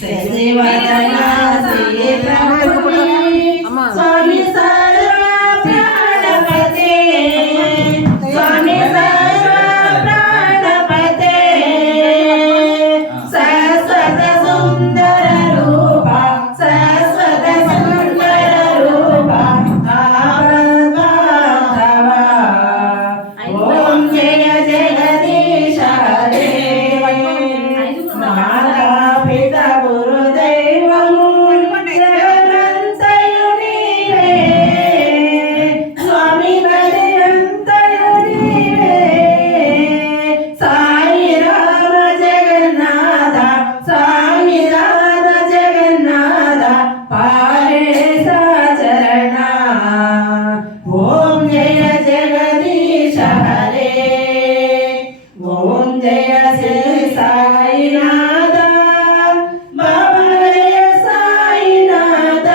శశివదనా శ్రీ ప్రభుని స్వామి సర్వ ప్రాణపతే స్వామి సర్వ ప్రాణపతే శాశ్వత సుందర రూప శాశ్వత సుందర రూప ఆపద్బాంధవ ఓం జయ జగదీశ హరే మాతా పిత గురుదైవము జగదంతయు నీవే స్వామి గదియంతయు నీవే సాయి రామ జగన్నాథ సాయి రామ జగన్నాథ పారేశ చరణ ఓం జయ జగదీశ హరే ఓం జయ శ్రీ సాయినాథ బాబా జయ సాయినాథ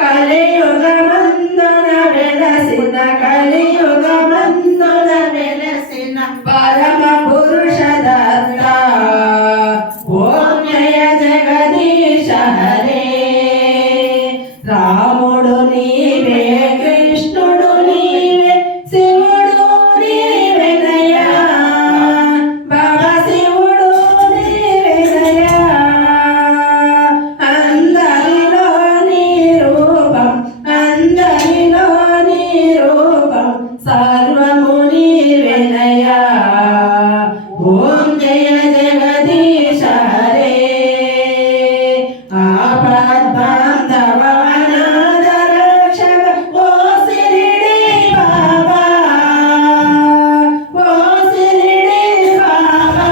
కలియుగమందున వెలసిన కలియుగమందున వెలసిన పరమ పురుష దత్త ఓం జయ జగదీశ హరే రాముడు నీవే కృష్ణుడు నీవే శివుడు నీవేనయ్యా బాబా శివుడు నీవేనయ్యా అందరిలో నీ రూపం అందరిలో నీ రూపం సర్వము నీవేనయ్యా ఓం జయ జగదీశ హరే ఆపద్బాంధవ అనాథ రక్షక ఓ శిరిడి బాబా ఓ శిరిడి బాబా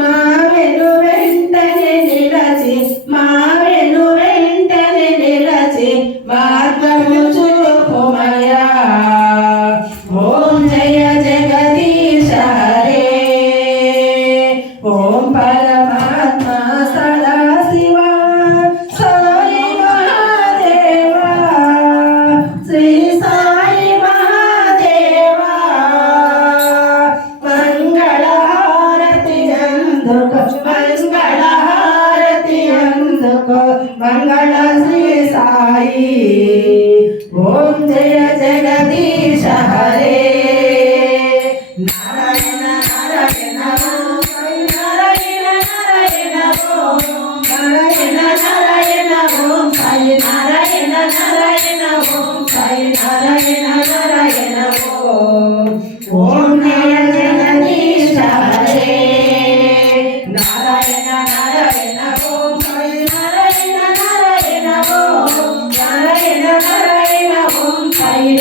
మా వెను వెంటనే నిలచి మా వెను వెంటనే నిలచి మార్గము చూపుమయ్యా ఓం జయ జగదీశ హరే ఓం పరమాత్మ సదా శివ సాయి మహాదేవ శ్రీ సాయి మహాదేవ మంగళహారతి అందుకో మంగళహారతి అందుకో మంగళ శ్రీ సాయి ఓం జయ జగదీశ హరే నారాయణ నారాయణ ఓం నారాయణ నారాయణ ఓం నారాయణ నారాయణ ఓం సాయి నారాయణ నారాయణ ఓం సాయి నారాయణ నారాయణ ఓం ఓం జయ జగదీశ హరే నారాయణ నారాయణ ఓం సాయి నారాయణ నారాయణ ఓం నారాయణ నారాయణ ఓం సాయి